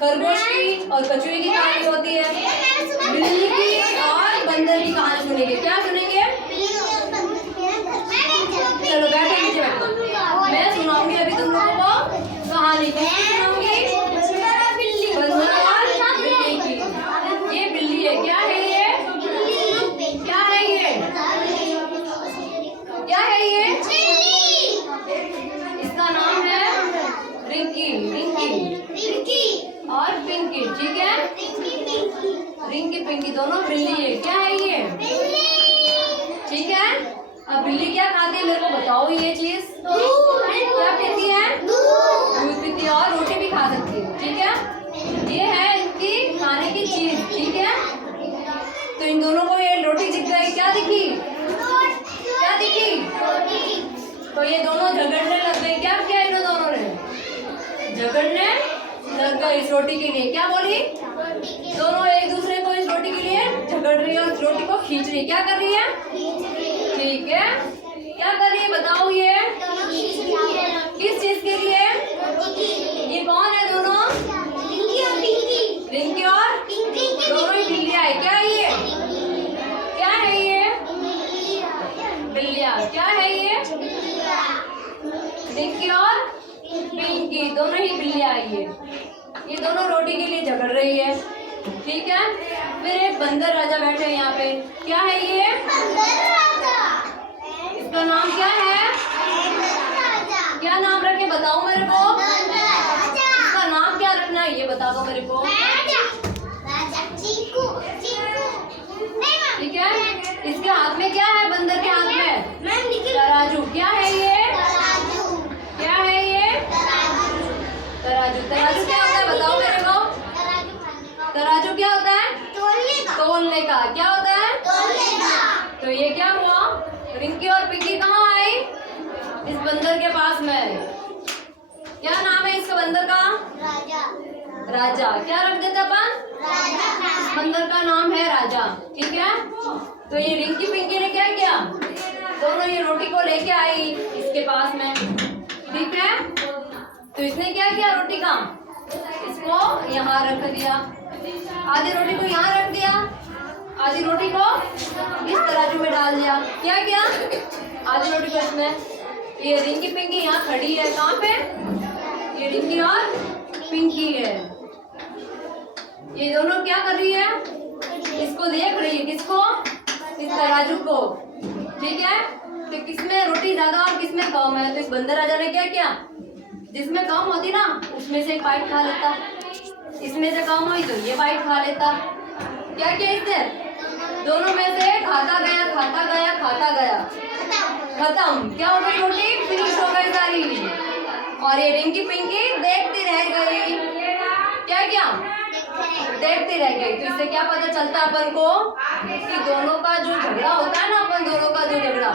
खरगोश की और कछुए की कहानी होती है। बिल्ली की और बंदर की कहानी सुनेंगे। क्या सुनेंगे? चलो बैठो, नीचे बैठो। मैं सुनाऊंगी अभी तुम लोगों को कहानी। किसकी सुनाऊंगी? बंदर और बिल्ली की। ये बिल्ली है। क्या है ये? क्या है ये? क्या है ये? इसका नाम है रिंकी। और पिंकी। ठीक है, रिंकी पिंकी दोनों बिल्ली है। क्या है ये? ठीक है। अब बिल्ली क्या खाती है मेरे को बताओ ये चीज। क्या पीती है? दूध पीती है और रोटी भी खा सकती है। ठीक है, ये है इनकी खाने की चीज। ठीक है, तो इन दोनों को ये रोटी दिख गई। क्या दिखी? क्या दिखी? तो ये दोनों झगड़ने लग गए। क्या किया इन दोनों ने? झगड़ने लग गए इस रोटी के लिए। क्या बोली? दोनों एक दूसरे को इस रोटी के लिए झगड़ रही है और इस रोटी को खींच रही है। क्या कर रही है? ठीक है, क्या कर रही है बताओ ये? किस चीज के लिए? ये कौन है दोनों? रिंकी और दोनों ही बिल्लियाँ है। क्या है ये? क्या है ये? बिल्लियाँ। क्या है ये? रिंकी और पिंकी दोनों ही बिल्लियाँ है। ये दोनों रोटी के लिए झगड़ रही है। ठीक है, फिर एक बंदर राजा बैठे हैं यहाँ पे। क्या है ये? इसका नाम क्या है? क्या नाम रखे बताओ मेरे को। इसका नाम क्या रखना है ये बता दो मेरे को। ठीक है, इसके हाथ में क्या है? बंदर के हाथ में तराजू। क्या है ये? क्या है ये? तराजू। तराजू क्या होता है बताओ मेरे को। तराजू क्या होता है? तोलने का। क्या होता है? तो ये क्या हुआ? रिंकी और पिंकी कहाँ आई? इस बंदर के पास में। क्या नाम है इस बंदर का? राजा। क्या रख देते अपन? बंदर का नाम है राजा। ठीक है, तो ये रिंकी पिंकी ने क्या किया? दोनों ये रोटी को लेके आई इसके पास में। ठीक है, तो इसने क्या किया? रोटी का इसको यहाँ रख दिया। आधी रोटी को यहाँ रख दिया, आधी रोटी को इस तराजू में डाल दिया। क्या किया? आधी रोटी को इसमें। ये रिंकी पिंकी यहाँ खड़ी है। कहाँ पे? ये रिंकी और पिंकी है। ये दोनों क्या कर रही है? इसको देख रही है। किसको? इस तराजू को। ठीक है, तो किसमें रोटी ज्यादा और किसमें कम है? तो इस बंदर राजा ने क्या किया? जिसमें कम होती ना उसमें से एक बाइट खा लेता। इसमें से कम हुई तो ये बाइट खा लेता। क्या किया इसने? दोनों में से खाता गया खाता गया खाता गया, खत्म। क्या हो गई? रोटी फिनिश हो गई सारी। और ये रिंकी पिंकी देखती रह गई। क्या किया? देखती रह गई। तो इससे क्या पता चलता अपन को कि दोनों का जो झगड़ा होता है ना, अपन दोनों का जो झगड़ा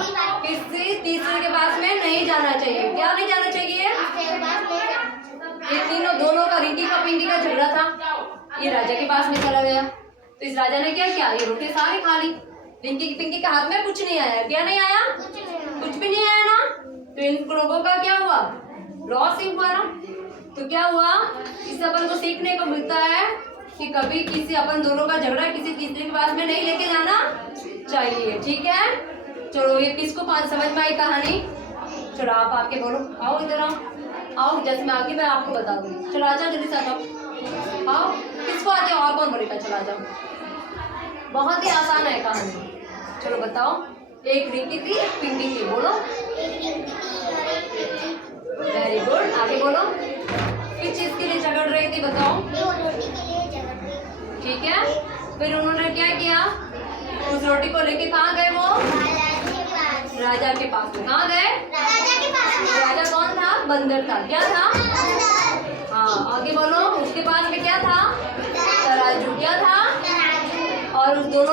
किसी तीसरे के पास में नहीं जाना चाहिए। क्या नहीं जाना चाहिए? ये तीनों दोनों का रिंकी का पिंकी का झगड़ा था, ये राजा के पास में चला गया। तो इस राजा ने क्या किया? ये रोटी सारी खा ली। रिंकी की पिंकी के हाथ में कुछ नहीं आया। क्या नहीं आया? कुछ भी नहीं आया ना। तो इन लोगों का क्या हुआ? लॉस ही हुआ ना। तो क्या हुआ? इससे अपन को सीखने को मिलता है कि कभी किसी अपन दोनों का झगड़ा किसी तीसरे के पास में नहीं लेके जाना चाहिए। ठीक है, चलो ये किसको समझ में आई कहानी? चलो आप आके बोलो। आओ इधर आओ, जैसे मैं आगे मैं आपको बता दूंगी। चलो आ जाओ, जल्दी से आ जाओ। आओ, किसको आ जाओ और कौन बोलेगा? चलो आ जाओ, बहुत ही आसान है कहानी। चलो बताओ। एक रिंकी थी एक पिंकी थी। बोलो। वेरी गुड, आगे बोलो। किस चीज के लिए झगड़ रही थी बताओ? ठीक है, फिर उन्होंने क्या किया? उस रोटी को लेके कहाँ गए वो? राजा के पास में। कहाँ गए? राजा कौन था? बंदर था। क्या था? हाँ, आगे बोलो। उसके पास में क्या था? तराजू। क्या था? और उस दोनों